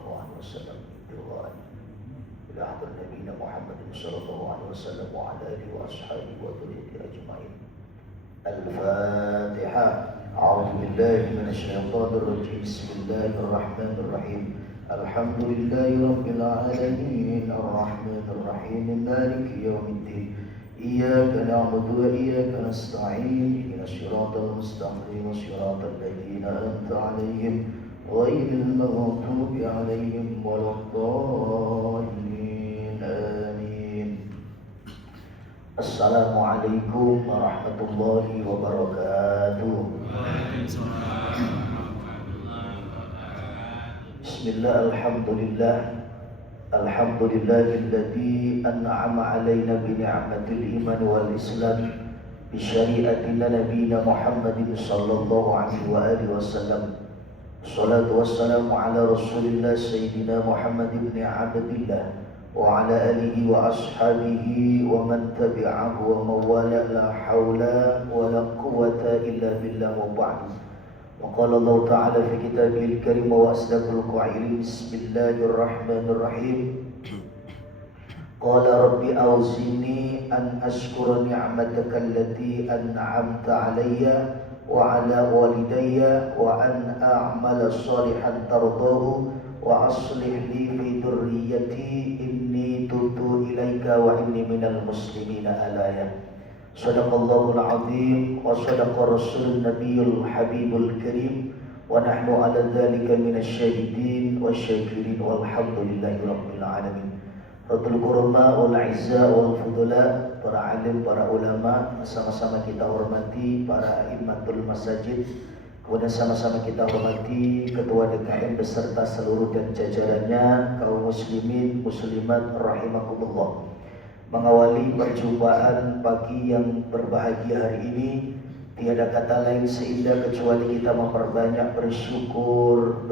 الله عليه وسلم بالغاية إلى حضرة نبينا محمد صلى الله عليه وسلم وعلى آله وأصحابه وذريته أجمعين. الفاتحة. أعوذ بالله من الشيطان الرجيم. بسم الله الرحمن الرحيم. الحمد لله رب العالمين الرحمن الرحيم مالك يوم الدين إياك نعبد وإياك نستعين اهدنا الصراط المستقيم صراط الذين أنعمت عليهم غير المغضوب عليهم ولا الضالين آمين. Assalamualaikum warahmatullahi wabarakatuh. Bismillah, alhamdulillah. Alhamdulillahilladzi an'ama alaina bi ni'matil iman wal islam bi syari'atina nabiyina Muhammadin sallallahu alaihi wa alihi wasallam. Salatu wassalamu ala Rasulillah sayyidina Muhammad ibn Abdillah wa ala alihi wa ashabihi wa man tabi'ahu wa mawala la hawla wa la quwwata illa billah wa ba'du. وقال الله تعالى في كتابه الكريم وأصدق القائلين بسم الله الرحمن الرحيم قال رب أوزعني أن أشكر نعمتك التي أنعمت علي وعلى والدي وأن أعمل صالحا ترضاه وأصلح لي في ذريتي إني تبت إليك وإني من المسلمين الآية. Sadaqallahul azim wa sadaqa rasul nabiyul habibul karim wa nahnu ala dzalika minasyahidin wasyakirin walhamdulillahi rabbil alamin. Rabbul qurma wal izza wal fudula, para alim, para ulama, sama-sama kita hormati para imamatul masajid, kemudian sama-sama kita hormati ketua DKM beserta seluruh dan jajarannya, kaum muslimin muslimat rahimakumullah. Mengawali perjumpaan pagi yang berbahagia hari ini, tiada kata lain seindah kecuali kita memperbanyak bersyukur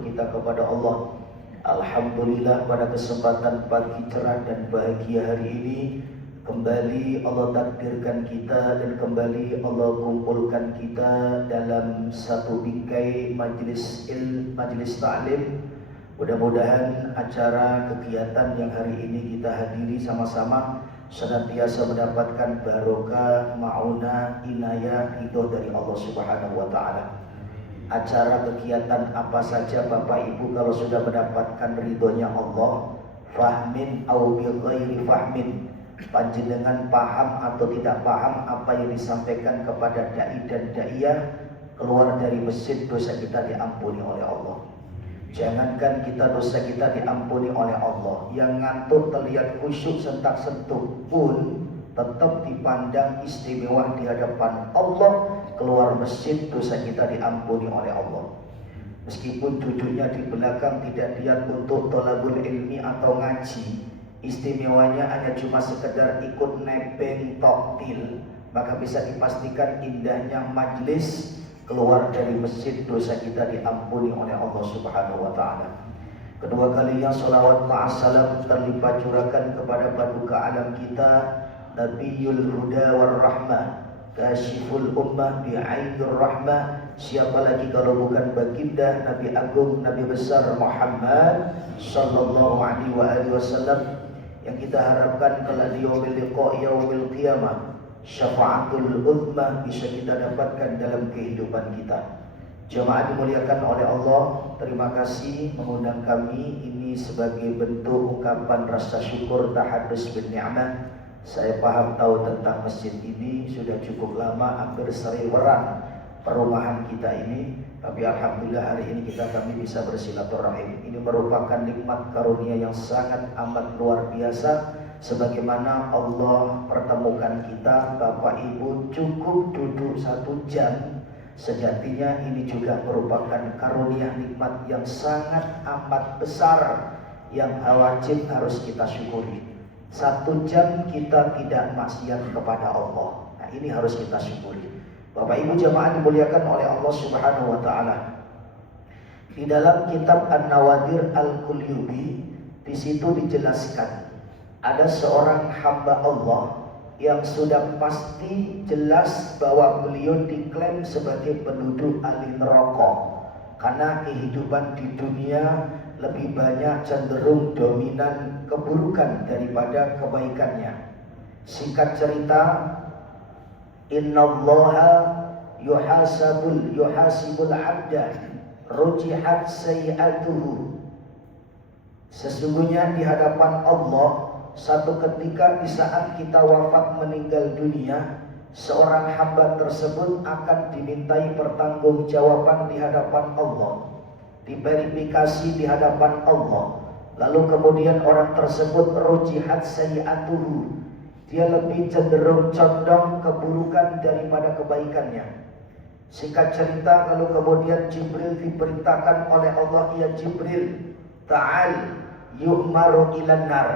kita kepada Allah. Alhamdulillah, pada kesempatan pagi cerah dan bahagia hari ini, kembali Allah takdirkan kita dan kembali Allah kumpulkan kita dalam satu bingkai majlis ta'lim. Mudah-mudahan acara kegiatan yang hari ini kita hadiri sama-sama senantiasa mendapatkan barokah, maunah, inayah, ridho dari Allah Subhanahu wa taala. Acara kegiatan apa saja Bapak Ibu kalau sudah mendapatkan ridhonya Allah, fahmin au bi ghairi fahmin, panjenengan paham atau tidak paham apa yang disampaikan kepada dai dan daiyah, keluar dari masjid dosa kita diampuni oleh Allah. Jangankan kita dosa kita diampuni oleh Allah, yang ngantuk terlihat khusyuk sentak sentuh pun tetap dipandang istimewa di hadapan Allah. Keluar masjid dosa kita diampuni oleh Allah. Meskipun duduknya di belakang tidak niat untuk thalabul ilmi atau ngaji, istimewanya hanya cuma sekedar ikut nebeng toktil, maka bisa dipastikan indahnya majlis. Keluar dari masjid dosa kita diampuni oleh Allah Subhanahu wa taala. Kedua kalinya salawat ma'assalam terlipat curahkan kepada paduka alam kita, Nabiyul Huda war Rahmah, Kasyiful Ummah bi'ainir Rahmah. Siapa lagi kalau bukan baginda Nabi Agung, Nabi besar Muhammad sallallahu alaihi wasallam, yang kita harapkan kelak di yaumil liqa, yaumil qiyamah, syafaatul ummah bisa kita dapatkan dalam kehidupan kita. Jemaah dimuliakan oleh Allah, terima kasih mengundang kami ini sebagai bentuk ungkapan rasa syukur tahadus bin ni'mah. Saya paham tahu tentang masjid ini sudah cukup lama, hampir seriweran perumahan kita ini, tapi alhamdulillah hari ini kami bisa bersilaturahim. Ini merupakan nikmat karunia yang sangat amat luar biasa. Sebagaimana Allah pertemukan kita, Bapak Ibu cukup duduk 1 jam, sejatinya ini juga merupakan karunia nikmat yang sangat amat besar yang wajib harus kita syukuri. 1 jam kita tidak maksiat kepada Allah, nah ini harus kita syukuri. Bapak Ibu jemaah dimuliakan oleh Allah Subhanahu wa taala. Di dalam kitab An-Nawadir Al-Qulyubi, di situ dijelaskan ada seorang hamba Allah yang sudah pasti jelas bahwa beliau diklaim sebagai penduduk ahli neraka. Karena kehidupan di dunia lebih banyak cenderung dominan keburukan daripada kebaikannya. Singkat cerita, innallaha yuhasibul abda rujihat sayi'atuhu. Sesungguhnya di hadapan Allah, satu ketika di saat kita wafat meninggal dunia, seorang hamba tersebut akan dimintai pertanggungjawaban di hadapan Allah, diverifikasi di hadapan Allah. Lalu kemudian orang tersebut rujihat sayi'atuhu, dia lebih cenderung condong keburukan daripada kebaikannya. Singkat cerita, lalu kemudian Jibril diperintahkan oleh Allah, ya Jibril, ta'al yu'maru ilan nar.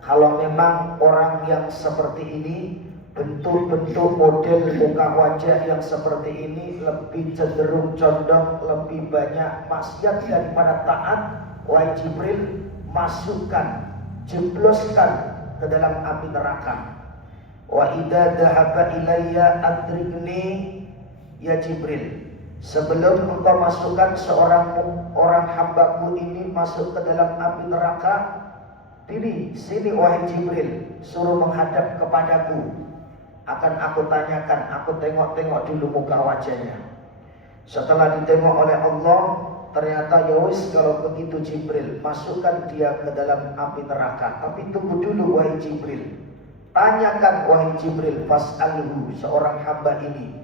Kalau memang orang yang seperti ini, bentuk-bentuk model muka wajah yang seperti ini lebih cenderung condong, lebih banyak maksiat daripada taat, wahai Jibril, masukkan, jebloskan ke dalam api neraka. Wa idza dhahaba ilayya adrikni ya Jibril, sebelum engkau masukkan orang hambaku ini masuk ke dalam api neraka, sini wahai Jibril, suruh menghadap kepadaku. Akan aku tanyakan, aku tengok-tengok dulu muka wajahnya. Setelah ditengok oleh Allah, ternyata ya wis, kalau begitu Jibril, masukkan dia ke dalam api neraka. Tapi tunggu dulu wahai Jibril, tanyakan wahai Jibril, fas'alhu, seorang hamba ini,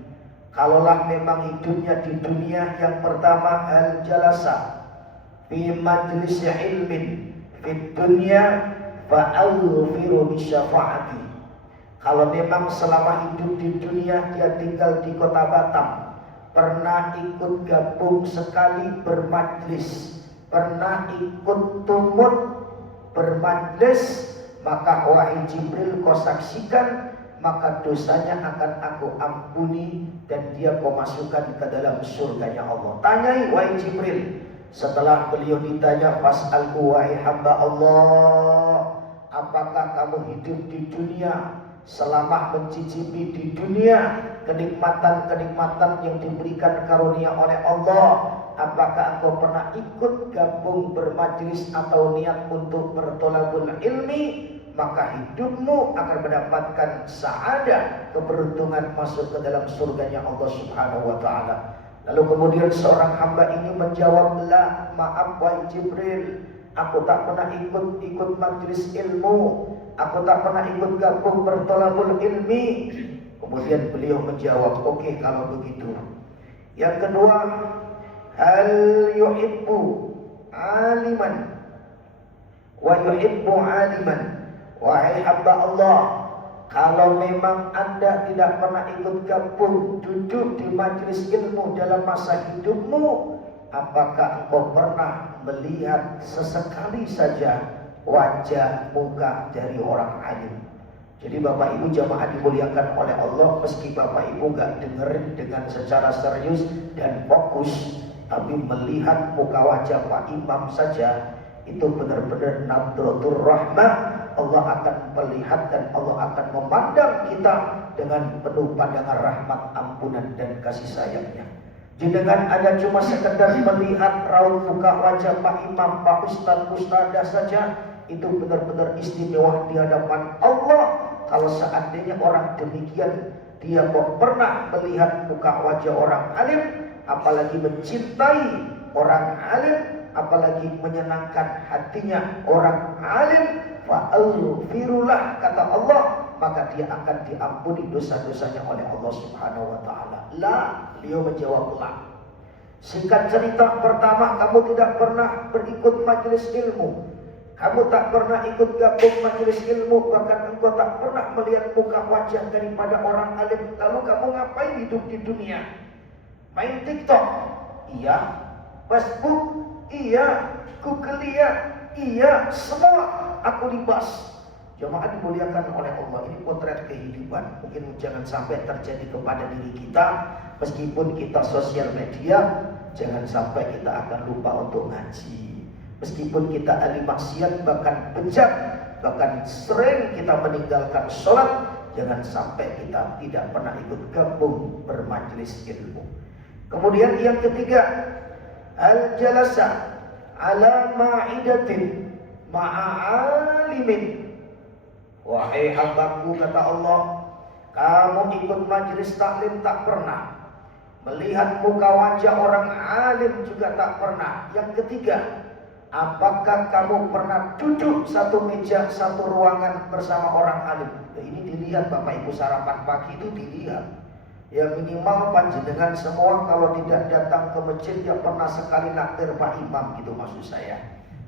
kalaulah memang hidupnya di dunia, yang pertama, hal jalasa fi majlis ilmin fi dunya fa'awfiru bisyafa'ati. Kalau memang selama hidup di dunia dia tinggal di kota Batam, pernah ikut gabung sekali bermajlis, pernah ikut tumut bermajlis, maka wahai Jibril, kau saksikan, maka dosanya akan aku ampuni dan dia kau masukkan ke dalam surganya Allah. Tanyai wahai Jibril. Setelah beliau ditanya, fas'alku wahai hamba Allah, apakah kamu hidup di dunia, selama mencicipi di dunia kenikmatan-kenikmatan yang diberikan karunia oleh Allah, apakah engkau pernah ikut gabung bermajlis atau niat untuk bertolabul ilmi, maka hidupmu akan mendapatkan sa'adah, keberuntungan masuk ke dalam surganya Allah Subhanahu wa ta'ala. Lalu kemudian seorang hamba ini menjawab, la, maaf wahai Jibril, aku tak pernah ikut majlis ilmu, aku tak pernah ikut gabung bertolabul ilmi. Kemudian beliau menjawab, oke, kalau begitu. Yang kedua, hal yuhibbu aliman wa yuhibbu aliman. Wahai hamba Allah, kalau memang Anda tidak pernah ikut gabung duduk di majlis ilmu dalam masa hidupmu, apakah engkau pernah melihat sesekali saja wajah muka dari orang alim? Jadi Bapak Ibu jamaah dimuliakan oleh Allah, meski Bapak Ibu nggak dengerin dengan secara serius dan fokus, tapi melihat muka wajah Pak Imam saja, itu benar-benar nadratur rahmah. Allah akan melihat dan Allah akan memandang kita dengan penuh pandangan rahmat, ampunan dan kasih sayangnya. Dengan hanya cuma sekedar melihat raut muka wajah Pak Imam, Pak Ustadz, Ustadzah saja, itu benar-benar istimewa di hadapan Allah. Kalau seandainya orang demikian dia kok pernah melihat muka wajah orang alim, apalagi mencintai orang alim, apalagi menyenangkan hatinya orang alim, fa'aghfirullah, kata Allah, maka dia akan diampuni dosa-dosanya oleh Allah Subhanahu wa ta'ala. La, beliau menjawab la. Singkat cerita, pertama, kamu tidak pernah berikut majelis ilmu, kamu tak pernah ikut gabung majelis ilmu, bahkan engkau tak pernah melihat muka wajah daripada orang alim. Lalu kamu ngapain hidup di dunia? Main TikTok? Iya. Facebook? Iya. Google? Iya. Semua aku libas. Jemaah dimuliakan oleh Allah, ini potret kehidupan. Mungkin jangan sampai terjadi kepada diri kita. Meskipun kita sosial media, jangan sampai kita akan lupa untuk ngaji. Meskipun kita ahli maksiat, bahkan bejat, bahkan sering kita meninggalkan sholat, jangan sampai kita tidak pernah ikut gabung bermajlis ilmu. Kemudian yang ketiga, al-jalasa ala ma'idatin ma'alimin. Wahai hambaku, kata Allah, kamu ikut majelis taklim tak pernah, melihat muka wajah orang alim juga tak pernah. Yang ketiga, apakah kamu pernah duduk satu meja, satu ruangan bersama orang alim? Ini dilihat Bapak Ibu, sarapan pagi itu dilihat. Ya minimal panjenengan semua kalau tidak datang ke masjid ya pernah sekali naktir Pak Imam, gitu maksud saya.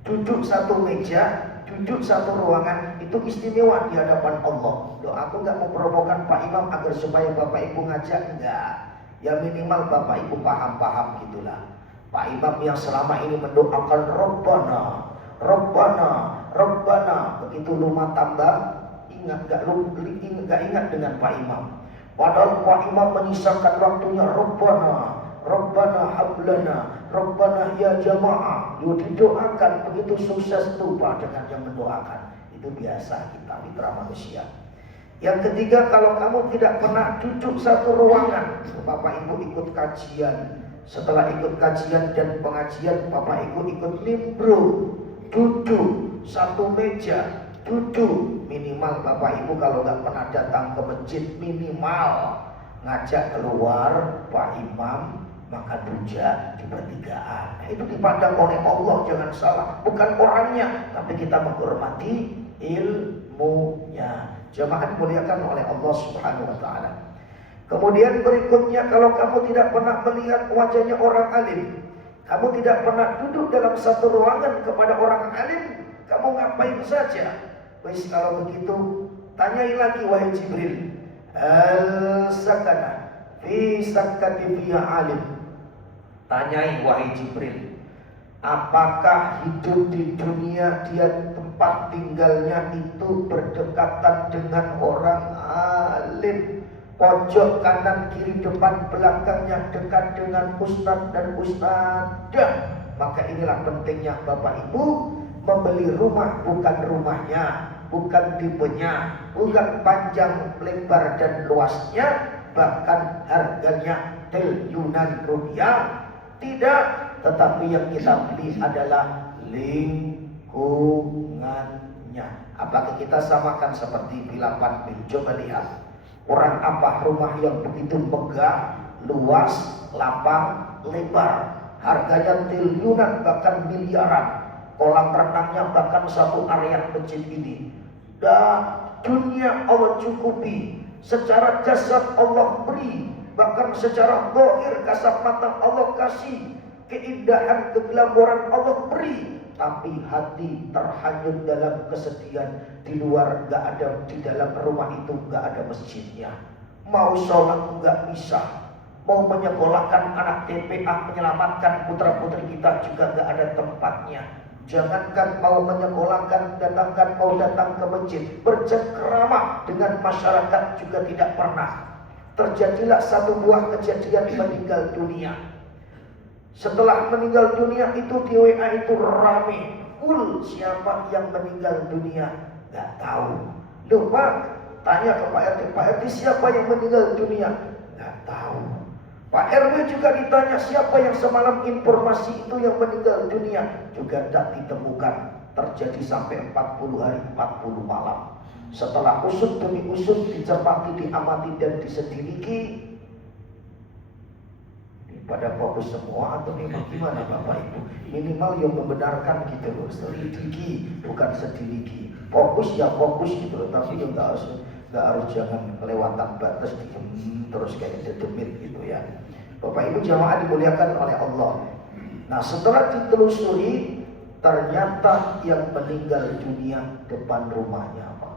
Duduk satu meja, duduk satu ruangan, itu istimewa di hadapan Allah. Loh, aku nggak mempromokan Pak Imam agar supaya Bapak Ibu ngajak, enggak. Ya minimal Bapak Ibu paham-paham gitulah. Pak Imam yang selama ini mendoakan Rabbana, Rabbana, Rabbana, begitu rumah tambah, ingat ingat dengan Pak Imam. Padahal Pak Imam menyisakan waktunya Rabbana, Rabbana hablana, Rabbana ya jamaah. Didoakan begitu sukses lupa dengan yang mendoakan. Itu biasa kita mitra manusia. Yang ketiga, kalau kamu tidak pernah duduk satu ruangan, Bapak Ibu ikut kajian. Setelah ikut kajian dan pengajian, Bapak Ibu ikut nimbrung, duduk satu meja, duduk. Minimal Bapak Ibu kalau nggak pernah datang ke masjid, minimal ngajak keluar Pak Imam makan rujak di pertigaan. Nah, itu dipandang oleh Allah, jangan salah. Bukan orangnya, tapi kita menghormati ilmunya. Jamaah dimuliakan oleh Allah Subhanahu wa taala. Kemudian berikutnya, kalau kamu tidak pernah melihat wajahnya orang alim, kamu tidak pernah duduk dalam satu ruangan kepada orang alim, kamu ngapain saja? Wis kalau begitu, tanyai lagi wahai Jibril. Al-sakana fi sakati fiya alim. Tanyai wahai Jibril, apakah hidup di dunia dia tempat tinggalnya itu berdekatan dengan orang alim? Pojok kanan kiri depan belakangnya dekat dengan ustaz dan ustadzah. Maka inilah pentingnya Bapak Ibu membeli rumah, bukan rumahnya, bukan tipenya, bukan panjang lebar dan luasnya, bahkan harganya triliunan rupiah. Tidak, tetapi yang kita beli adalah lingkungannya. Apakah kita samakan seperti villa 4 mil? Coba lihat, orang apa rumah yang begitu megah, luas, lapang, lebar, harganya triliunan bahkan miliaran, kolam renangnya bahkan satu area masjid ini. Dan dunia Allah cukupi, secara jasad Allah beri, bahkan secara zahir kasat mata Allah kasih, keindahan keglamoran Allah beri, tapi hati terhanyut dalam kesedihan. Di luar gak ada, di dalam rumah itu gak ada masjidnya. Mau sholat gak bisa, mau menyekolahkan anak TPA, menyelamatkan putra putri kita juga gak ada tempatnya. Jangankan mau menyekolahkan, mau datang ke masjid, bercengkrama dengan masyarakat juga tidak pernah. Terjadilah satu buah kejadian meninggal dunia. Setelah meninggal dunia itu di WA itu rame, full siapa yang meninggal dunia, gak tahu. Loh Pak, tanya ke Pak RT, Pak RT siapa yang meninggal dunia, gak tahu. Pak RW juga ditanya siapa yang semalam informasi itu yang meninggal dunia, juga tak ditemukan. Terjadi sampai 40 hari 40 malam. Setelah usut demi usut, dicermati, diamati dan diselidiki, pada fokus semua atau memang gimana Bapak Ibu? Minimal yang membenarkan gitu loh, selidiki bukan sediliki. Fokus ya fokus gitu loh, tapi yang nggak harus jangan kelewatan batas terus kayak dedemit gitu ya. Bapak Ibu jamaah dimuliakan oleh Allah. Nah setelah ditelusuri, ternyata yang meninggal dunia depan rumahnya apa?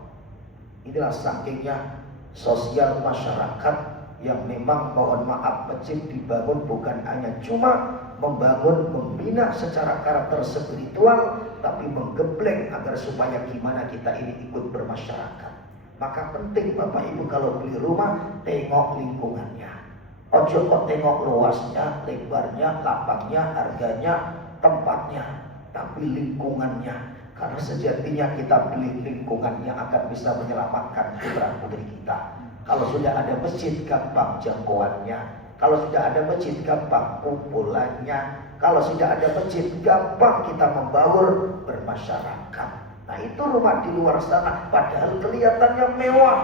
Inilah sakingnya sosial masyarakat yang memang mohon maaf masjid dibangun bukan hanya cuma membangun, membina secara karakter spiritual, tapi menggebleng agar supaya gimana kita ini ikut bermasyarakat. Maka penting Bapak Ibu kalau beli rumah, tengok lingkungannya. Ojo kok tengok luasnya, lebarnya, lapangnya, harganya, tempatnya, tapi lingkungannya. Karena sejatinya kita beli lingkungan yang akan bisa menyelamatkan putra putri kita. Kalau sudah ada masjid gampang jangkauannya, kalau sudah ada masjid gampang kumpulannya. Kalau tidak ada masjid, gampang kita membaur bermasyarakat. Nah itu rumah di luar sana, padahal kelihatannya mewah,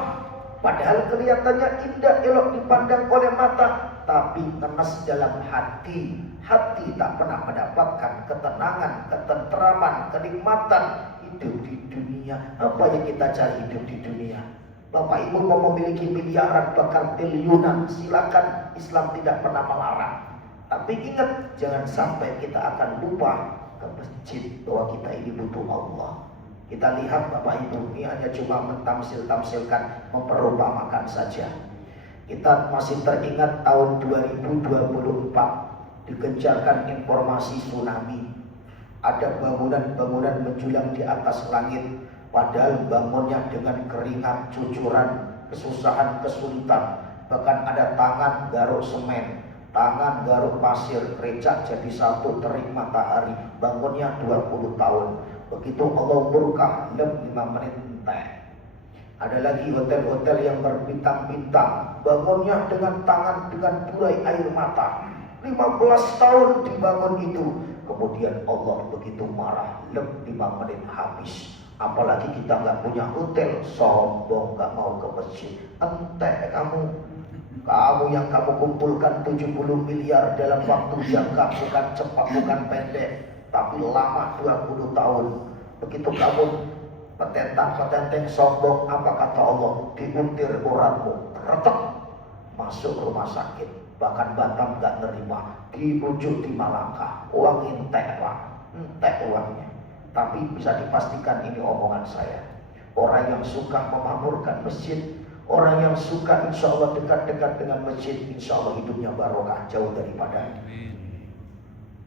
padahal kelihatannya indah, elok dipandang oleh mata, tapi ngenes dalam hati. Hati tak pernah mendapatkan ketenangan, ketentraman, kenikmatan hidup di dunia. Apa yang kita cari hidup di dunia? Bapak Ibu mau memiliki miliaran bahkan triliunan, silakan, Islam tidak pernah melarang. Tapi ingat, jangan sampai kita akan lupa ke masjid bahwa kita ini butuh Allah. Kita lihat Bapak Ibu, ini hanya cuma mentamsil-tamsilkan, memperumpamakan saja. Kita masih teringat tahun 2024 digencarkan informasi tsunami. Ada bangunan-bangunan menjulang di atas langit, padahal bangunnya dengan keringat, cucuran, kesusahan, kesulitan. Bahkan ada tangan garuk semen, tangan garuk pasir, krecak jadi satu, terik matahari. Bangunnya 20 tahun. Begitu Allah murka, 5 menit entek. Ada lagi hotel-hotel yang berbintang-bintang, bangunnya dengan tangan, dengan burai air mata. 15 tahun dibangun itu. Kemudian Allah begitu marah, 5 menit habis. Apalagi kita nggak punya hotel, sombong, nggak mau ke masjid. Entek kamu yang kamu kumpulkan 70 miliar dalam waktu jangka, bukan cepat, bukan pendek, tapi lama 20 tahun. Begitu kamu petentang-petenteng sombong, apa kata Allah? Diuntir uratmu, retak, masuk rumah sakit. Bahkan Batam gak nerima, dibujuk di Malaka. Uang entek Pak, entek uangnya. Tapi bisa dipastikan ini omongan saya. Orang yang suka memakmurkan masjid, orang yang suka insya Allah dekat-dekat dengan masjid, insya Allah hidupnya barokah, jauh daripada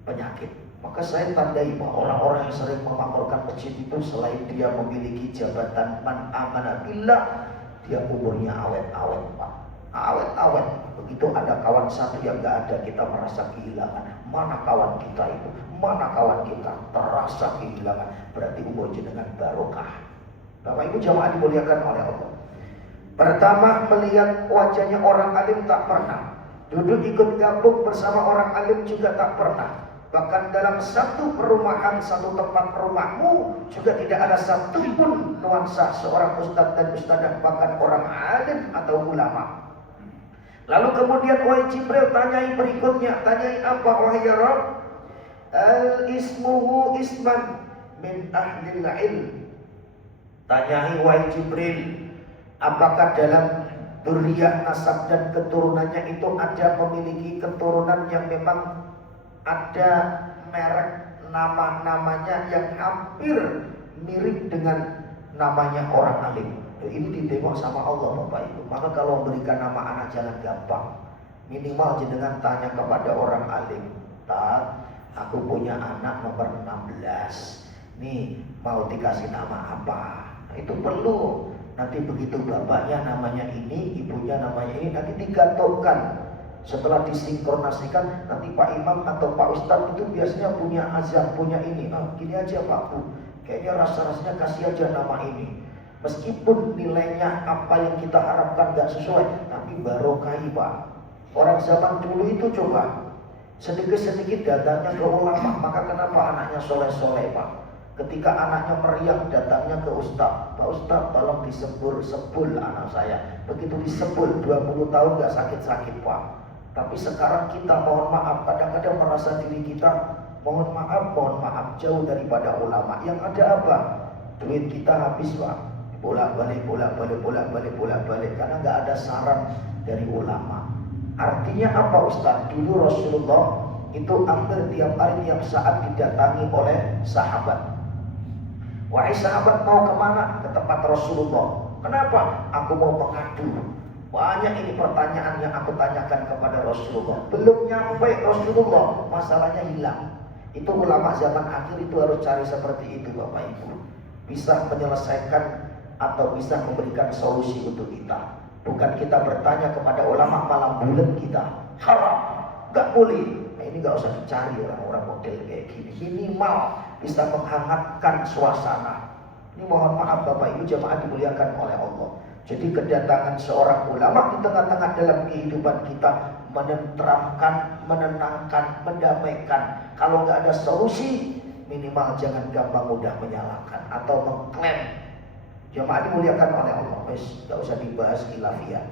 penyakit. Maka saya tandai bahwa orang-orang yang sering memakmurkan masjid itu, selain dia memiliki jabatan man amana billah, dia umurnya awet-awet Pak. Awet-awet. Begitu ada kawan satu yang gak ada, kita merasa kehilangan. Mana kawan kita itu? Mana kawan kita? Terasa kehilangan. Berarti umur jenengan barokah. Bapak Ibu jamaah dimuliakan oleh Allah. Pertama, melihat wajahnya orang alim tak pernah. Duduk ikut gabung bersama orang alim juga tak pernah. Bahkan dalam satu perumahan, satu tempat rumahmu juga tidak ada satupun nuansa seorang ustadz dan ustadzah, bahkan orang alim atau ulama. Lalu kemudian wahai Jibril, tanyai berikutnya, tanyai apa wahai ya Rabb? Al-ismuhu isman min ahlil ilm. Tanyai wahai Jibril, apakah dalam dzurriyyah, nasab dan keturunannya itu ada memiliki keturunan yang memang ada merek nama-namanya yang hampir mirip dengan namanya orang alim. Ini ditengok sama Allah Bapak Ibu. Maka kalau memberikan nama anak jangan gampang. Minimal jenengan tanya kepada orang alim. Tat, aku punya anak nomor 16. Nih mau dikasih nama apa? Nah, itu perlu. Nanti begitu bapaknya namanya ini, ibunya namanya ini, nanti digatukkan. Setelah disinkronasikan, nanti Pak Imam atau Pak Ustadz itu biasanya punya azan, punya ini. Ah, gini aja Pak Bu, kayaknya rasa-rasanya kasih aja nama ini. Meskipun nilainya apa yang kita harapkan gak sesuai, tapi barokahi Pak. Orang zaman dulu itu coba sedikit-sedikit datangnya ke ulama, maka kenapa anaknya soleh-soleh Pak? Ketika anaknya meriang datangnya ke Ustadz, Pak Ustadz tolong disebul anak saya. Begitu disebul 20 tahun gak sakit-sakit Pak. Tapi sekarang kita mohon maaf, kadang-kadang merasa diri kita mohon maaf jauh daripada ulama. Yang ada apa? Duit kita habis Pak. Bolak-balik karena nggak ada saran dari ulama. Artinya apa Ustaz? Dulu Rasulullah itu hampir tiap hari, tiap saat didatangi oleh sahabat. Wahai sahabat, mau kemana? Ke tempat Rasulullah. Kenapa? Aku mau mengadu. Banyak ini pertanyaan yang aku tanyakan kepada Rasulullah. Belum nyampe Rasulullah, masalahnya hilang. Itu ulama zaman akhir itu harus cari seperti itu Bapak Ibu. Bisa menyelesaikan atau bisa memberikan solusi untuk kita. Bukan kita bertanya kepada ulama malam bulan kita haram, gak boleh. Nah, ini gak usah dicari orang-orang model kayak gini. Minimal bisa menghangatkan suasana. Ini mohon maaf Bapak Ibu jemaah dimuliakan oleh Allah. Jadi kedatangan seorang ulama di tengah-tengah dalam kehidupan kita menenteramkan, menenangkan, mendamaikan. Kalau nggak ada solusi, minimal jangan gampang mudah menyalahkan atau mengklaim. Jemaah dimuliakan oleh Allah, wes nggak usah dibahas khilafiyah.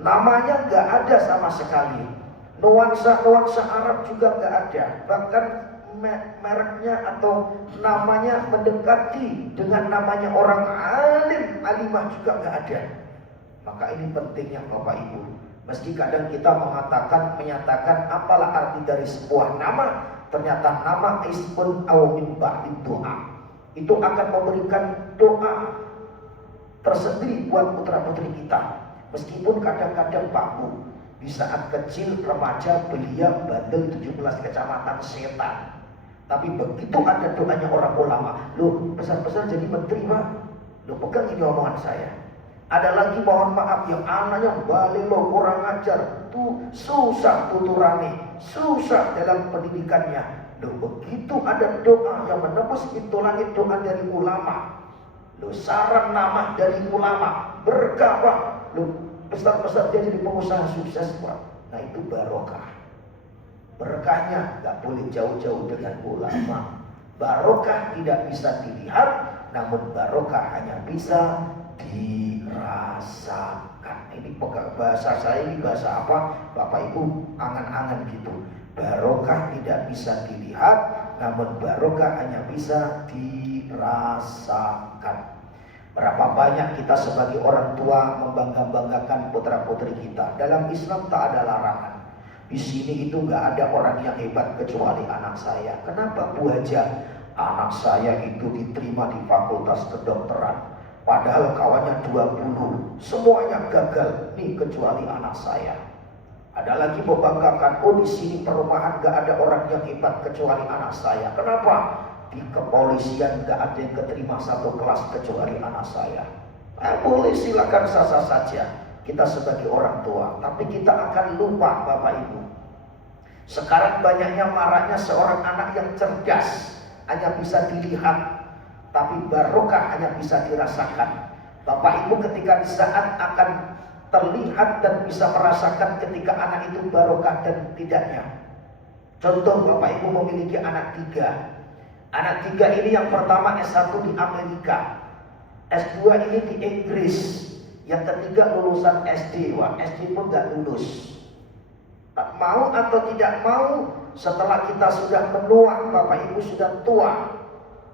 Namanya nggak ada sama sekali. Nuansa Arab juga nggak ada. Bahkan mereknya atau namanya mendekati dengan namanya orang alim, alimah juga nggak ada. Maka ini pentingnya Bapak Ibu. Meski kadang kita menyatakan apalah arti dari sebuah nama, ternyata nama ismun aw min ba'di doa itu akan memberikan doa tersendiri buat putra-putri kita. Meskipun kadang-kadang Pak Bu, di saat kecil remaja belia bandel 17 kecamatan setan. Tapi begitu ada doanya orang ulama, loh besar-besar jadi menteri Pak. Loh pegang ini omongan saya. Ada lagi mohon maaf yang anaknya balelo kurang ajar, tuh susah tuturane, susah dalam pendidikannya. Loh begitu ada doa yang menembus pintu langit, doa dari ulama. Loh saran nama dari ulama, berkah Pak. Loh besar-besar dia jadi pengusaha sukses Pak. Nah itu barokah. Berkahnya nggak boleh jauh-jauh dengan ulama. Barokah tidak bisa dilihat, namun barokah hanya bisa dirasakan. Ini bahasa saya, ini bahasa apa? Bapak Ibu angan-angan gitu. Barokah tidak bisa dilihat, namun barokah hanya bisa dirasakan. Berapa banyak kita sebagai orang tua membangga-banggakan putra-putri kita. Dalam Islam tak ada larangan. Di sini itu nggak ada orang yang hebat kecuali anak saya. Kenapa Bu Haja? Anak saya itu diterima di fakultas kedokteran. Padahal kawannya 20, semuanya gagal. Nih kecuali anak saya. Ada lagi membanggakan, oh di sini perumahan nggak ada orang yang hebat kecuali anak saya. Kenapa? Di kepolisian nggak ada yang keterima satu kelas kecuali anak saya. Boleh silakan sah-sah saja. Kita sebagai orang tua, tapi kita akan lupa Bapak Ibu. Sekarang banyaknya maraknya seorang anak yang cerdas, hanya bisa dilihat, tapi barokah hanya bisa dirasakan. Bapak Ibu ketika di saat akan terlihat dan bisa merasakan ketika anak itu barokah dan tidaknya. Contoh Bapak Ibu memiliki anak 3. Anak 3 ini yang pertama S1 di Amerika, S2 ini di Inggris, yang ketiga lulusan SD. Wah SD pun gak lulus. Tak mau atau tidak mau, setelah kita sudah menua, Bapak Ibu sudah tua,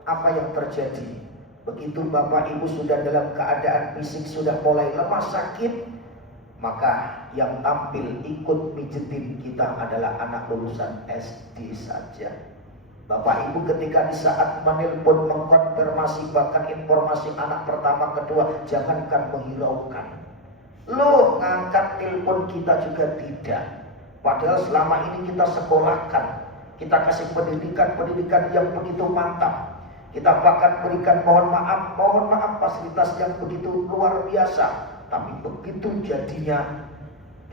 apa yang terjadi? Begitu Bapak Ibu sudah dalam keadaan fisik sudah mulai lemah sakit, maka yang tampil ikut mijetin kita adalah anak lulusan SD saja. Bapak Ibu ketika di saat menelpon, mengkonfirmasi bahkan informasi anak pertama kedua, jangankan menghiraukan. Loh ngangkat telepon kita juga tidak. Padahal selama ini kita sekolahkan, kita kasih pendidikan yang begitu mantap. Kita bahkan berikan mohon maaf fasilitas yang begitu luar biasa. Tapi begitu jadinya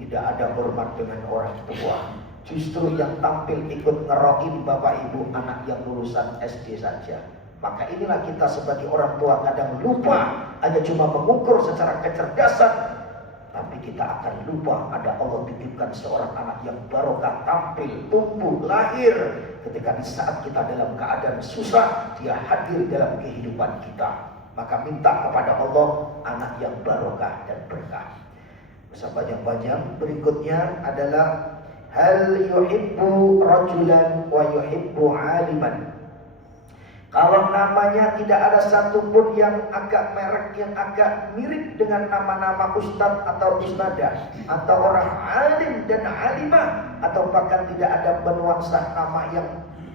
tidak ada hormat dengan orang tua. Justru yang tampil ikut ngerokin Bapak Ibu anak yang lulusan SD saja. Maka inilah kita sebagai orang tua kadang lupa hanya cuma mengukur secara kecerdasan, tapi kita akan lupa ada Allah titipkan seorang anak yang barokah, tampil, tumbuh, lahir. Ketika di saat kita dalam keadaan susah, dia hadir dalam kehidupan kita. Maka minta kepada Allah anak yang barokah dan berkah. Banyak-banyak berikutnya adalah hal yuhibbu rajulan wa yuhibbu aliman. Kalau namanya tidak ada satupun yang agak merek, yang agak mirip dengan nama-nama ustadz atau ustadzah, atau orang alim dan alimah, atau bahkan tidak ada bernuansa nama yang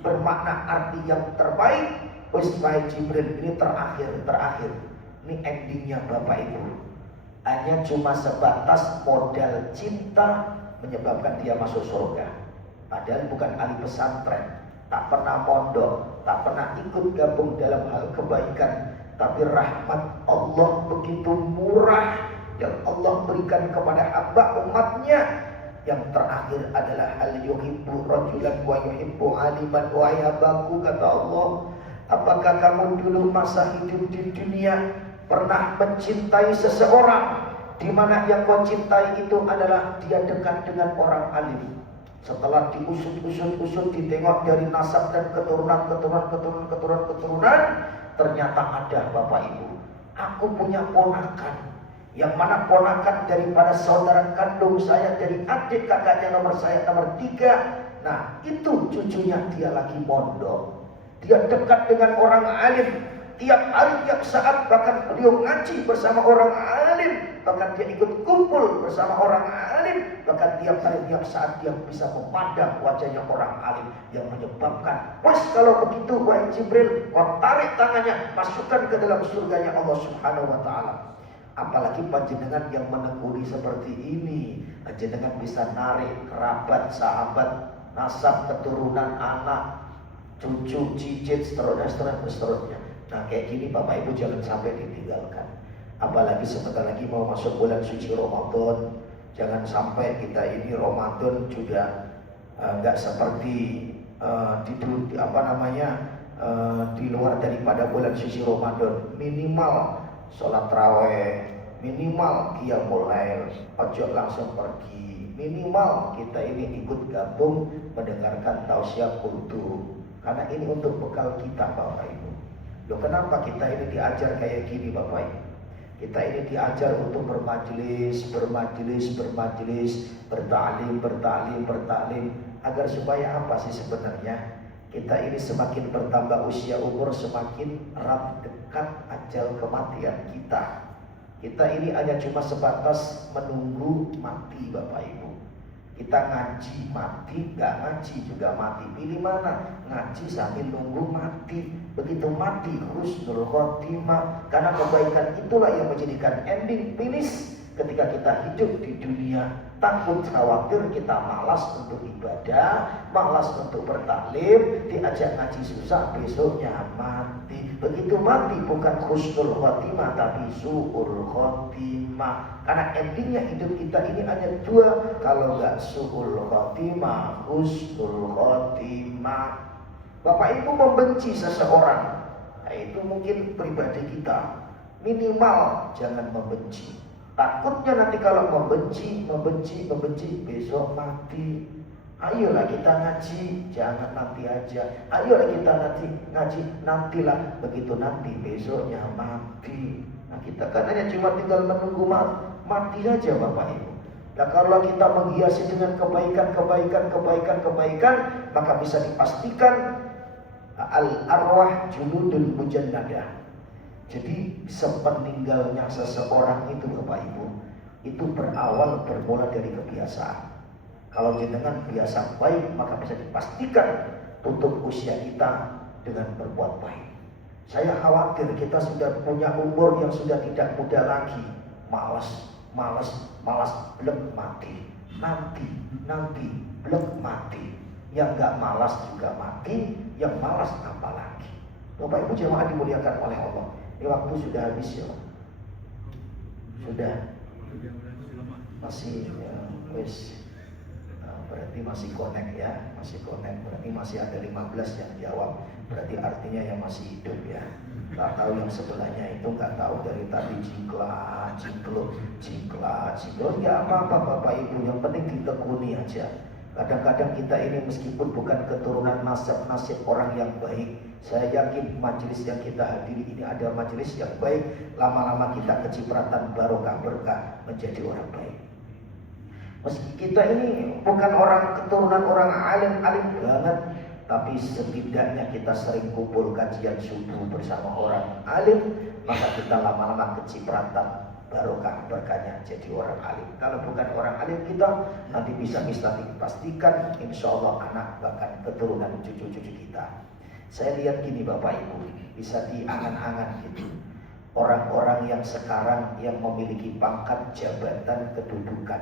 bermakna arti yang terbaik. Ustaz Jibril ini terakhir. Ini endingnya Bapak Ibu. Hanya cuma sebatas modal cinta menyebabkan dia masuk surga. Padahal bukan ahli pesantren, tak pernah mondok, tak pernah ikut gabung dalam hal kebaikan, tapi rahmat Allah begitu murah yang Allah berikan kepada hamba umatnya. Yang terakhir adalah hal yuhibbu rajulan wa yuhibbu aliman. Wahai hambaku, kata Allah, apakah kamu dulu masa hidup di dunia pernah mencintai seseorang di mana yang kau cintai itu adalah dia dekat dengan orang alim? Setelah diusut, ditengok dari nasab dan keturunan, ternyata ada Bapak Ibu. Aku punya ponakan, yang mana ponakan daripada saudara kandung saya, dari adik kakaknya nomor saya nomor 3. Nah itu cucunya, dia lagi mondok, dia dekat dengan orang alim. Tiap hari, tiap saat, bahkan beliau ngaji bersama orang alim, bahkan dia ikut kumpul bersama orang alim, bahkan tiap hari, tiap saat dia bisa memandang wajahnya orang alim, yang menyebabkan, wes kalau begitu wahai Jibril, kau tarik tangannya, masukkan ke dalam surganya Allah Subhanahu wa Ta'ala. Apalagi panjenengan yang menekuni seperti ini, panjenengan bisa narik kerabat, sahabat, nasab, keturunan, anak, cucu, cicit, seterusnya. Nah kayak gini Bapak Ibu jangan sampai ditinggalkan. Apalagi sebentar lagi mau masuk bulan suci Ramadan. Jangan sampai kita ini Ramadan juga nggak seperti di luar daripada bulan suci Ramadan. Minimal sholat taraweh, minimal qiyamul lail, ojo langsung pergi. Minimal kita ini ikut gabung mendengarkan tausiah kultu. Karena ini untuk bekal kita Bapak Ibu. Loh kenapa kita ini diajar kayak gini Bapak Ibu? Kita ini diajar untuk bermajelis, bertaklim, agar supaya apa sih sebenarnya? Kita ini semakin bertambah usia umur, semakin erat dekat ajal kematian kita. Kita ini hanya cuma sebatas menunggu mati Bapak Ibu. Kita ngaji mati, gak ngaji juga mati. Pilih mana? Ngaji sambil nunggu mati. Begitu mati husnul khotimah. Karena kebaikan itulah yang menjadikan ending finish ketika kita hidup di dunia. Takut khawatir kita malas untuk ibadah, malas untuk bertaklim, diajak ngaji susah, besoknya mati. Begitu mati bukan husnul khotimah tapi su'ul khotimah. Karena endingnya hidup kita ini hanya 2. Kalau nggak su'ul khotimah, husnul khotimah. Bapak Ibu membenci seseorang, nah itu mungkin pribadi kita. Minimal jangan membenci. Takutnya nanti kalau membenci, besok mati. Ayolah kita ngaji, jangan nanti aja. Ayolah kita ngaji, nantilah. Begitu nanti, besoknya mati. Nah kita kan hanya cuma tinggal menunggu mati saja Bapak Ibu. Nah kalau kita menghiasi dengan kebaikan, maka bisa dipastikan al-arwah junudun mujannadah. Jadi sepeninggalnya seseorang itu Bapak Ibu, itu bermula dari kebiasaan. Kalau jenengan biasa baik, maka bisa dipastikan tutup usia kita dengan berbuat baik. Saya khawatir kita sudah punya umur yang sudah tidak muda lagi. Malas, belum mati. Nanti, belum mati. Yang gak malas juga mati, yang malas apa lagi. Bapak Ibu jemaah dimuliakan oleh Allah. Ini waktu sudah habis ya. Sudah. Masih wis. Berarti masih connect ya, berarti masih ada 15 yang jawab, berarti artinya yang masih hidup ya. Gak tahu yang sebelahnya itu, gak tahu dari tadi jingkluk, ya apa-apa Bapak Ibu, yang penting ditekuni aja. Kadang-kadang kita ini meskipun bukan keturunan nasib orang yang baik, saya yakin majelis yang kita hadiri ini adalah majelis yang baik. Lama-lama kita kecipratan barokah berkah menjadi orang baik. Meski kita ini bukan keturunan orang alim banget, tapi setidaknya kita sering kumpul kajian subuh bersama orang alim, maka kita lama-lama kecipratan barokah berkahnya jadi orang alim. Kalau bukan orang alim kita nanti bisa dipastikan insya Allah anak bahkan keturunan cucu-cucu kita. Saya lihat gini Bapak Ibu, bisa diangan-angan gitu. Orang-orang yang sekarang yang memiliki pangkat jabatan kedudukan,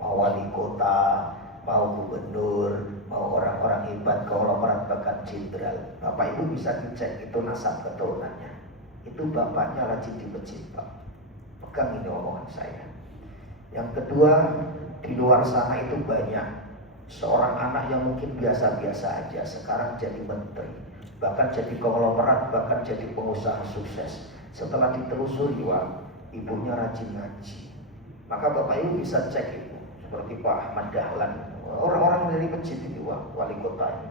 mau wali kota, mau gubernur, mau orang-orang hebat, orang-orang bahkan jenderal. Bapak Ibu bisa dicek itu nasab keturunannya. Itu bapaknya rajin di masjid Pak. Pegang ini omongan saya. Yang kedua, di luar sana itu banyak seorang anak yang mungkin biasa-biasa aja sekarang jadi menteri, bahkan jadi konglomerat, bahkan jadi pengusaha sukses. Setelah ditelusuri, wah, ibunya rajin ngaji. Maka Bapak Ibu bisa cek itu. Seperti Pak Ahmad Dahlan, Orang-orang dari masjid ini wali kotanya.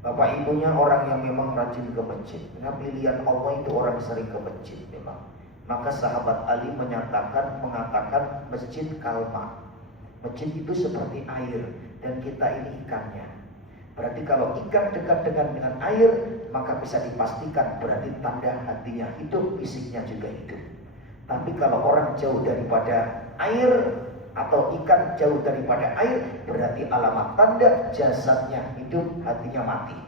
Bapak ibunya orang yang memang rajin ke masjid. Nah, pilihan Allah itu orang sering ke masjid memang. Maka sahabat Ali mengatakan masjid kalma. Masjid itu seperti air dan kita ini ikannya. Berarti kalau ikan dekat dengan air, maka bisa dipastikan berarti tanda hatinya hidup, fisiknya juga hidup. Tapi kalau orang jauh daripada air atau ikan jauh daripada air, berarti alamat tanda jasadnya hidup, hatinya mati.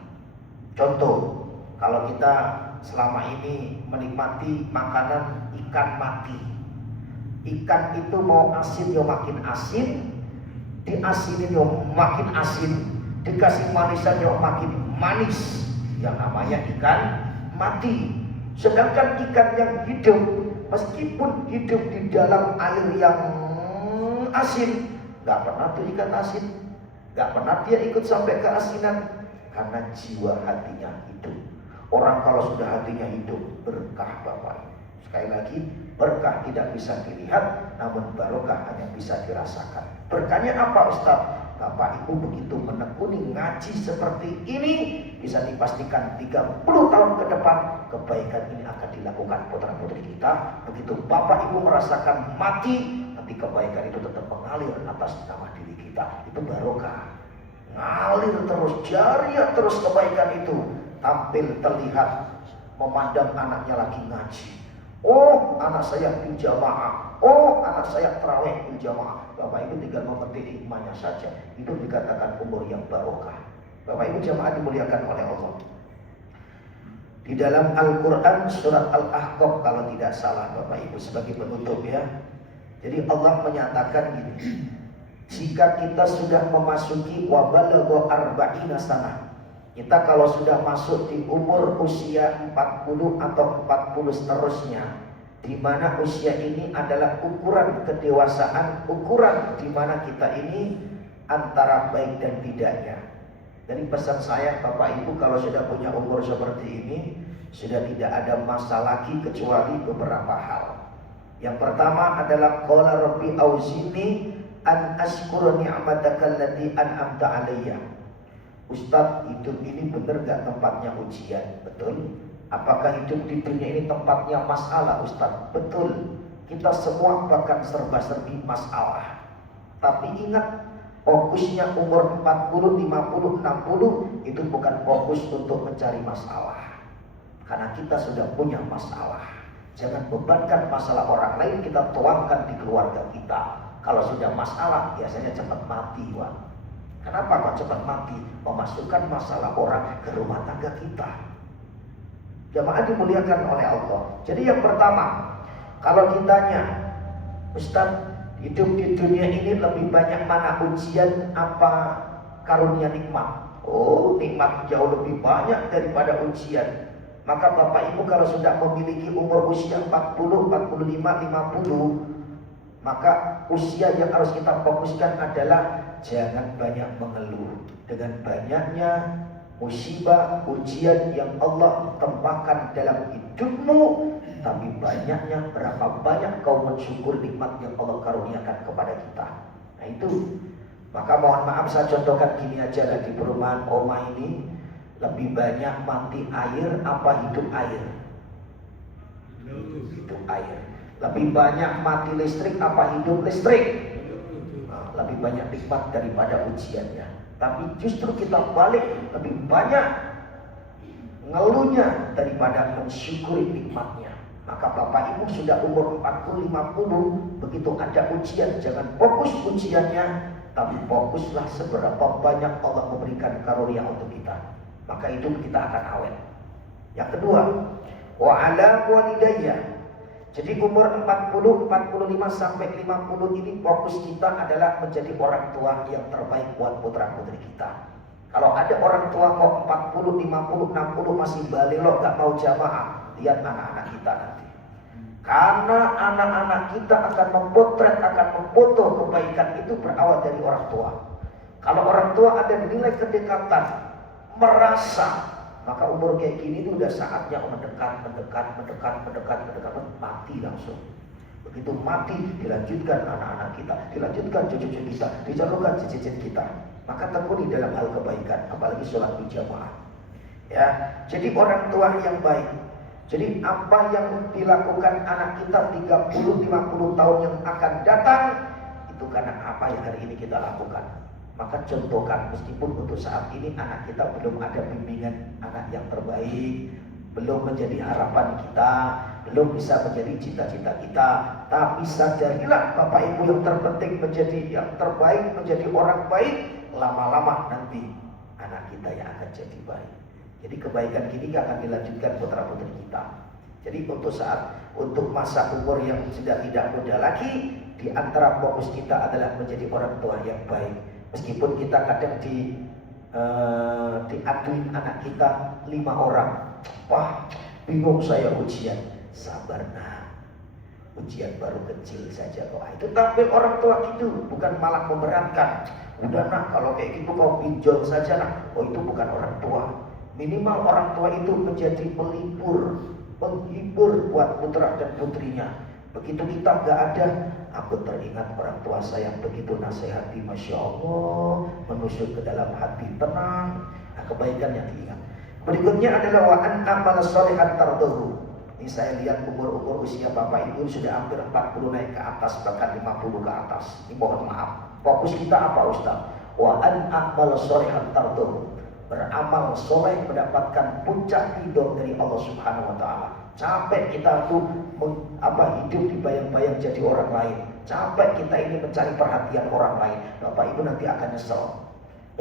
Contoh, kalau kita selama ini menikmati makanan ikan mati, ikan itu mau asin ya makin asin, diasinin ya makin asin, dikasih manisan ya makin manis, yang namanya ikan mati. Sedangkan ikan yang hidup, meskipun hidup di dalam air yang asin, gak pernah tuh ikan asin, gak pernah dia ikut sampai keasinan, karena jiwa hatinya hidup. Orang kalau sudah hatinya hidup, berkah Bapak. Sekali lagi, berkah tidak bisa dilihat, namun barokah hanya bisa dirasakan. Berkahnya apa Ustaz? Bapak Ibu begitu menekuni ngaji seperti ini, bisa dipastikan 30 tahun ke depan kebaikan ini akan dilakukan putra-putri kita. Begitu Bapak Ibu merasakan mati, nanti kebaikan itu tetap mengalir atas nama diri kita. Itu barokah. Ngalir terus, jariah terus kebaikan itu. Tampil terlihat, memandang anaknya lagi ngaji. Oh, anak saya bil jamaah. Oh, anak saya tarawih bil jamaah. Bapak Ibu tinggal memetik hikmahnya saja. Itu dikatakan umur yang barokah. Bapak Ibu jamaah dimuliakan oleh Allah. Di dalam Al-Quran surat Al-Ahqaf kalau tidak salah Bapak Ibu, sebagai penutup ya. Jadi Allah menyatakan gini, jika kita sudah memasuki wabalagha arba'ina sanah, kita kalau sudah masuk di umur usia 40 atau 40 seterusnya, di mana usia ini adalah ukuran kedewasaan, ukuran di mana kita ini antara baik dan tidaknya. Jadi pesan saya Bapak Ibu, kalau sudah punya umur seperti ini, sudah tidak ada masa lagi kecuali beberapa hal. Yang pertama adalah qala rabbi auzini an ashkura ni'mataka allati an'amta alayya. Ustadz, hidup ini benar gak tempatnya ujian? Betul. Apakah hidup di dunia ini tempatnya masalah Ustadz? Betul. Kita semua bahkan serba-serbi masalah. Tapi ingat, fokusnya umur 40, 50, 60 itu bukan fokus untuk mencari masalah. Karena kita sudah punya masalah. Jangan bebankan masalah orang lain, kita tuangkan di keluarga kita. Kalau sudah masalah, biasanya cepat mati, Wak. Kenapa kok cepat mati? Memasukkan masalah orang ke rumah tangga kita. Jamaah dimuliakan oleh Allah. Jadi yang pertama, kalau ditanya, Ustaz, hidup di dunia ini lebih banyak mana ujian apa karunia nikmat? Oh, nikmat jauh lebih banyak daripada ujian. Maka Bapak Ibu kalau sudah memiliki umur usia 40, 45, 50, maka usia yang harus kita fokuskan adalah jangan banyak mengeluh. Dengan banyaknya musibah, ujian yang Allah tempahkan dalam hidupmu, tapi banyaknya berapa banyak kau mensyukur nikmat yang Allah karuniakan kepada kita. Nah itu. Maka mohon maaf saya contohkan gini aja lah, di perumahan Oma ini lebih banyak mati air apa hidup air? Hidup air. Lebih banyak mati listrik apa hidup listrik? Nah, lebih banyak nikmat daripada ujiannya. Tapi justru kita balik, lebih banyak ngeluhnya daripada mensyukuri nikmatnya. Maka Bapak Ibu sudah umur 40, 50, begitu ada ujian, jangan fokus ujiannya, tapi fokuslah seberapa banyak Allah memberikan karunia untuk kita. Maka hidup kita akan awet. Yang kedua, wa ala walidayya. Jadi umur 40, 45 sampai 50 ini fokus kita adalah menjadi orang tua yang terbaik buat putra-putri kita. Kalau ada orang tua kok 40, 50, 60 masih balelo gak mau jamaah, lihat anak-anak kita nanti. Karena anak-anak kita akan memotret, akan memfoto kebaikan itu berawal dari orang tua. Kalau orang tua ada nilai kedekatan, merasa, maka umur kayak gini itu udah saatnya mendekat, mati langsung. Begitu mati, dilanjutkan anak-anak kita, dilanjutkan cucu-cucu kita, dijagokan cicit-cicit kita. maka tekuni dalam hal kebaikan, apalagi sholat berjamaah. Ya, jadi orang tua yang baik. Jadi apa yang dilakukan anak kita 30-50 tahun yang akan datang, itu karena apa yang hari ini kita lakukan. Maka contohkan, meskipun untuk saat ini anak kita belum ada bimbingan anak yang terbaik, belum menjadi harapan kita, belum bisa menjadi cita-cita kita, tapi sadarilah Bapak Ibu yang terpenting menjadi yang terbaik, menjadi orang baik. Lama-lama nanti anak kita yang akan jadi baik. Jadi kebaikan ini akan dilanjutkan putra-putri kita. Jadi untuk masa umur yang sudah tidak muda lagi, di antara fokus kita adalah menjadi orang tua yang baik. Meskipun kita kadang diaduin anak kita 5 orang, wah bingung saya ujian, sabar nah, ujian baru kecil saja kok. Itu tampil orang tua gitu, bukan malah memberatkan. Udah nak, kalau kayak gitu kau pinjol saja nak. Oh itu bukan orang tua. Minimal orang tua itu menjadi penghibur buat putra dan putrinya. Begitu kita nggak ada, aku teringat orang tua saya yang begitu nasihati, Masya Allah, menusuk ke dalam hati, tenang. Nah, kebaikan yang diingat. Berikutnya adalah wa an amal sholihan tardahu. Ini saya lihat umur usia Bapak Ibu sudah hampir 40 naik ke atas, bahkan 50 ke atas. Ini mohon maaf. Fokus kita apa Ustaz? Wa an amal sholihan tardahu. Beramal soleh mendapatkan puncak ridho dari Allah Subhanahu wa Ta'ala. Capek kita tuh hidup dibayang-bayang jadi orang lain. Capek kita ini mencari perhatian orang lain. Bapak Ibu nanti akan nyesel.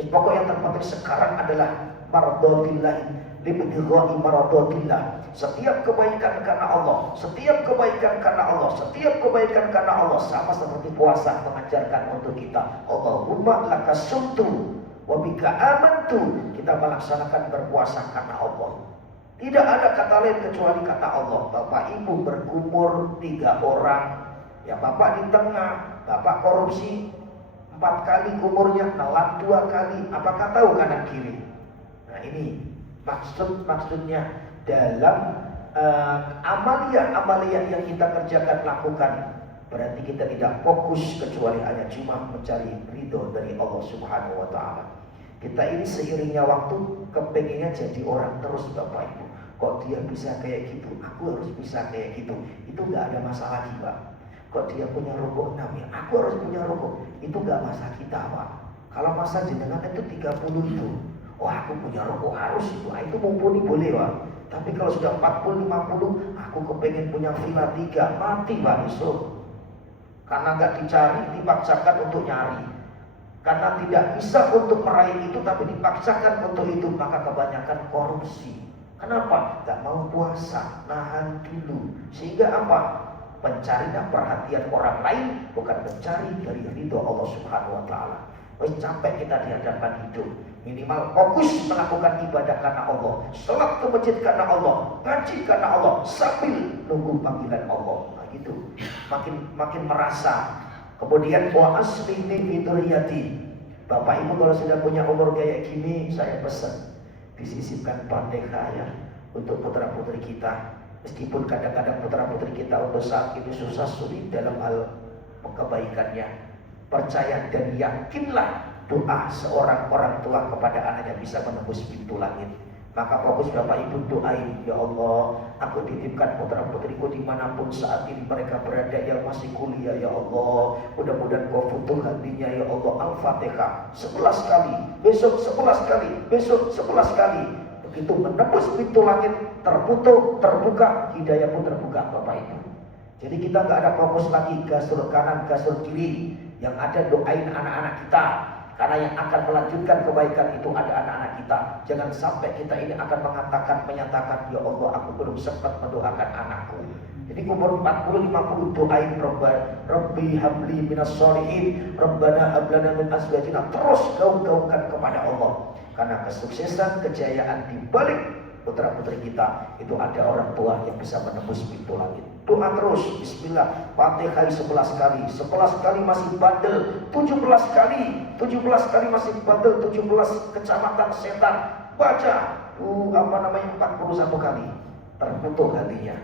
Pokok yang terpenting sekarang adalah mardhatillah, libtigha'i mardhatillah. Setiap kebaikan karena Allah, setiap kebaikan karena Allah, setiap kebaikan karena Allah, sama seperti puasa mengajarkan untuk kita. Allahumma lakasumtu wa bika amantu. Kita melaksanakan berpuasa karena Allah. Tidak ada kata lain kecuali kata Allah. Bapak Ibu berkumur 3 orang, ya Bapak di tengah, Bapak korupsi 4 kali kumurnya, nelan 2 kali. Apakah tahu kanan kiri? Nah ini maksudnya dalam amalia yang kita kerjakan, lakukan, berarti kita tidak fokus kecuali hanya cuma mencari ridho dari Allah Subhanahu wa Ta'ala. Kita ini seiringnya waktu kepengennya jadi orang terus Bapak Ibu. Kok dia bisa kayak gitu, aku harus bisa kayak gitu. Itu gak ada masalah lagi Pak. Kok dia punya rokok 6 ya, aku harus punya rokok. Itu gak masa kita Pak. Kalau masa jenengan itu 30 itu, oh aku punya rokok harus itu. Itu mumpuni boleh Pak. Tapi kalau sudah 40-50, aku kepengen punya villa 3, mati Pak besok. Karena gak dicari, dipaksakan untuk nyari. Karena tidak bisa untuk meraih itu, tapi dipaksakan untuk itu, maka kebanyakan korupsi. Kenapa? Gak mau puasa, nahan dulu. Sehingga apa? Mencarinya perhatian orang lain, bukan mencari dari ridho Allah Subhanahu wa Ta'ala. Capek kita di hadapan hidup. Minimal fokus melakukan ibadah karena Allah, sholat ke masjid karena Allah, ngaji karena Allah, sambil nunggu panggilan Allah. Nah gitu. Makin merasa. Kemudian wa aslini fitriyati. Bapak Ibu kalau sudah punya umur kayak gini, saya pesan disisipkan Fatihah ya untuk putra-putri kita. Meskipun kadang-kadang putra-putri kita untuk saat ini susah sulit dalam hal kebaikannya, percaya dan yakinlah doa seorang orang tua kepada anaknya bisa menembus pintu langit. Maka fokus Bapak Ibu doain, ya Allah, aku titipkan putra-putriku dimanapun saat ini mereka berada, yang masih kuliah, ya Allah, mudah-mudahan kau futuh hatinya, ya Allah. Al-Fatihah 11 kali, besok 11 kali, besok 11 kali. Begitu menembus pintu langit, terbuka, hidayah pun terbuka Bapak Ibu. Jadi kita gak ada fokus lagi gasur kanan, gasur kiri. Yang ada doain anak-anak kita. Karena yang akan melanjutkan kebaikan itu ada anak-anak kita. Jangan sampai kita ini akan menyatakan, ya Allah, aku belum sempat mendoakan anakku. Jadi umur 40-50 doain Rabbi habli minas sholihin, Rabbana hablana min azwajina. Terus gaung-gaungkan kepada Allah. Karena kesuksesan, kejayaan di balik putra-putri kita itu ada orang tua yang bisa menembus pintu langit. Doa terus, bismillah, Fatihah 11 kali, 11 kali masih bandel, 17 kali masih bandel, 17 kecamatan setan. Baca 41 kali, terputuh hatinya.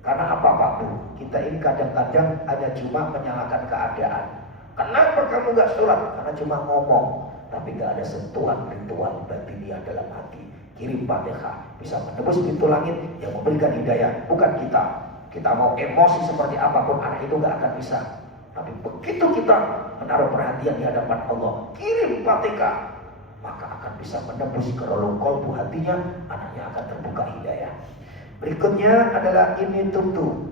Karena apa Pak Bu? Kita ini kadang-kadang hanya cuma menyalahkan keadaan. Kenapa kamu gak sholat? Karena cuma ngomong. tapi nggak ada sentuhan ritual batiniah dalam hati. Kirim Fatihah bisa menembus pintu langit yang memberikan hidayah, bukan kita. Kita mau emosi seperti apapun, anak itu nggak akan bisa. Tapi begitu kita menaruh perhatian di hadapan Allah, kirim Fatihah, maka akan bisa menembus ke relung kolbu hatinya, anaknya akan terbuka hidayah. Berikutnya adalah ini tentu.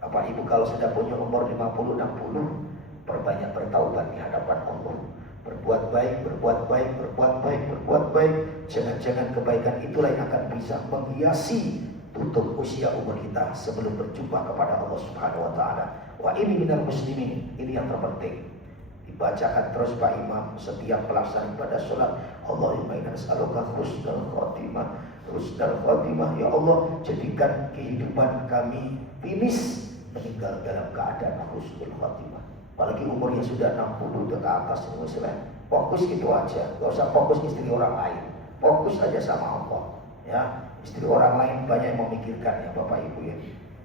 Bapak Ibu kalau sudah punya umur 50-60, perbanyak bertaubat di hadapan Allah. Berbuat baik, berbuat baik, berbuat baik, berbuat baik. Jangan-jangan kebaikan itulah yang akan bisa menghiasi tutup usia umur kita sebelum berjumpa kepada Allah Subhanahu wa taala. Wah, ini minal muslimin, ini yang terpenting. Dibacakan terus Pak Imam setiap pelaksanaan ibadah sholat. Allahumma inna nas'aluka husnul khotimah. Husnul khotimah, ya Allah, jadikan kehidupan kami finish meninggal dalam keadaan husnul khotimah. Apalagi umurnya sudah 60 ke atas, fokus itu aja, gak usah fokus istri orang lain, fokus aja sama Allah. Ya, istri orang lain banyak yang memikirkan ya Bapak Ibu ya.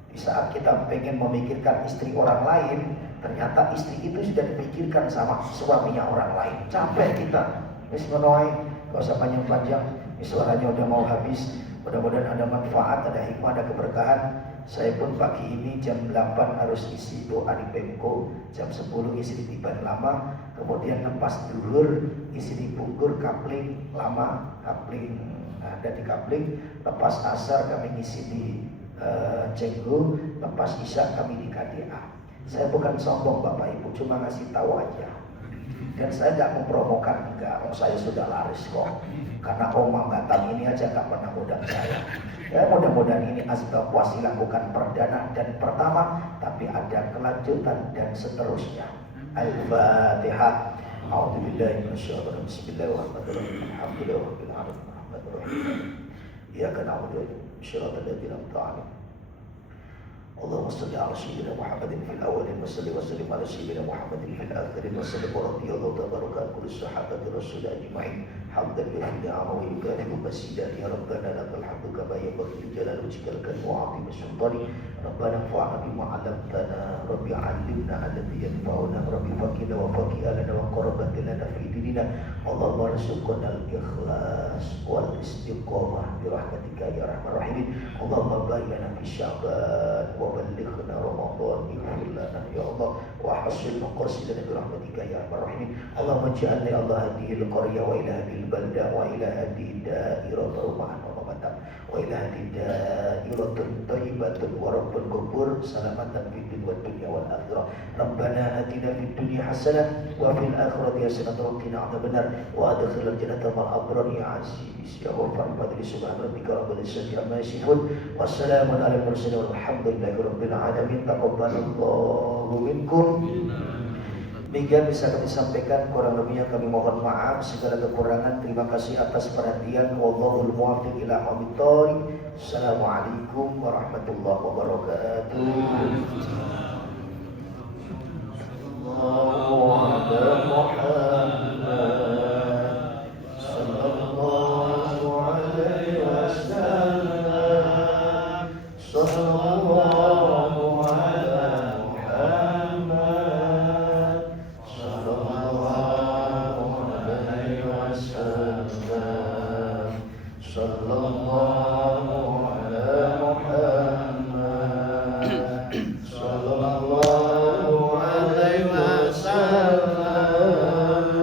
Di saat kita pengen memikirkan istri orang lain, ternyata istri itu sudah dipikirkan sama suaminya orang lain. Capek kita. Wis ngono ae, gak usah panjang-panjang. Suaranya udah mau habis. Mudah-mudahan ada manfaat, ada hikmah, ada keberkahan. Saya pun pagi ini jam 8 harus isi doa di Pemko, jam 10 isi di Tiban Lama, kemudian lepas dulur isi di Bungkur Kapling Lama, Kapling ada di Kapling, lepas asar kami ngisi di Cenggu, lepas isya kami di KDA. Saya bukan sombong Bapak Ibu, cuma ngasih tahu aja. Dan saya nggak mempromokan, enggak, saya sudah laris kok. Karena Oma Batam ini aja nggak pernah undang saya. Ya mudah-mudahan ini asbab wasilah bukan perdana dan pertama, tapi ada kelanjutan dan seterusnya. Al-Fatihah. A'udzubillahi minasyaitonir rajim. Bismillahirrahmanirrahim. Alhamdulillahirabbil alamin. Arrahmanirrahim. Iyyaka na'budu wa iyyaka nasta'in. Shiratal ladzina an'amta 'alaihim. اللهم صل على سيدنا محمد في الاولين وسلم على سيدنا محمد في الاخرين وسلم رضي الله تبارك عن كل الصحابه الرسول اجمعين حمدا يفيد نعمه ويكافئ مزيدا يا ربنا لك الحمد كما ينبغي لجلال وجهك الكريم وعظيم سلطانك ربنا انفعنا بما علمتنا ربي علمنا الذي ينفعنا ربي فقنا وفقه لنا وقربت لنا في ديننا اللهم ارزقنا الاخلاص والاستقامه برحمتك يا ارحم الراحمين اللهم بارك لنا في شعبان وبلغنا رمضان اغفر لنا يا الله وحصل مقاصدنا برحمتك يا ارحم الراحمين اللهم اجعلنا يا الله هذه القريه والى هذه البلده والى هذه الدائره معا ومماتا والى هذه الدائره طيبه ورب القبور سلامه في الدنيا والاخره ربنا اتنا في الدنيا حسنه وفي الاخره حسنه وقنا عذاب النار وادخلنا الجنه مع الابرار يا عزيز يا غفار فضل سبحان ربك رب العزه عما يصفون والسلام على المرسلين والحمد لله rabbil alamin. Taqabbalallahu minkum. Demikian bisa kami sampaikan, kurang lebihnya kami mohon maaf segala kekurangan. Terima kasih atas perhatian. Wallahul muwaffiq ila aqwamit thoriq. Assalamualaikum warahmatullahi wabarakatuh. Sallallahu ala Muhammad sallallahu alaihi wasallam. Sallallahu ala Muhammad sallallahu alaihi wasallam. Sallallahu ala Muhammad sallallahu alaihi wasallam.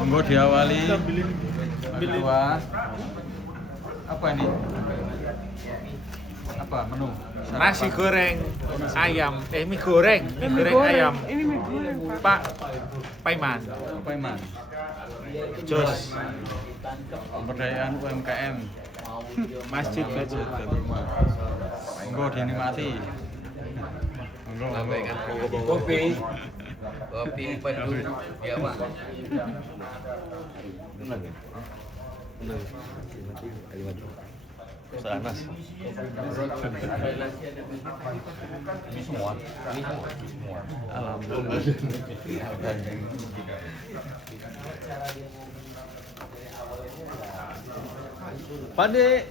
Monggo diawali. Ketua. Apa ini? Apa menu? Nasi goreng ayam, mie goreng ayam. Ini mie goreng, Pak. Pak Paiman, Paiman. Jos, Pemberdayaan UMKM. Masjid Baitul Mal. Monggo dinikmati. Monggo. Kopi penuh ya Pak. Sanas. Ini semua. Alhamdulillah. Pandai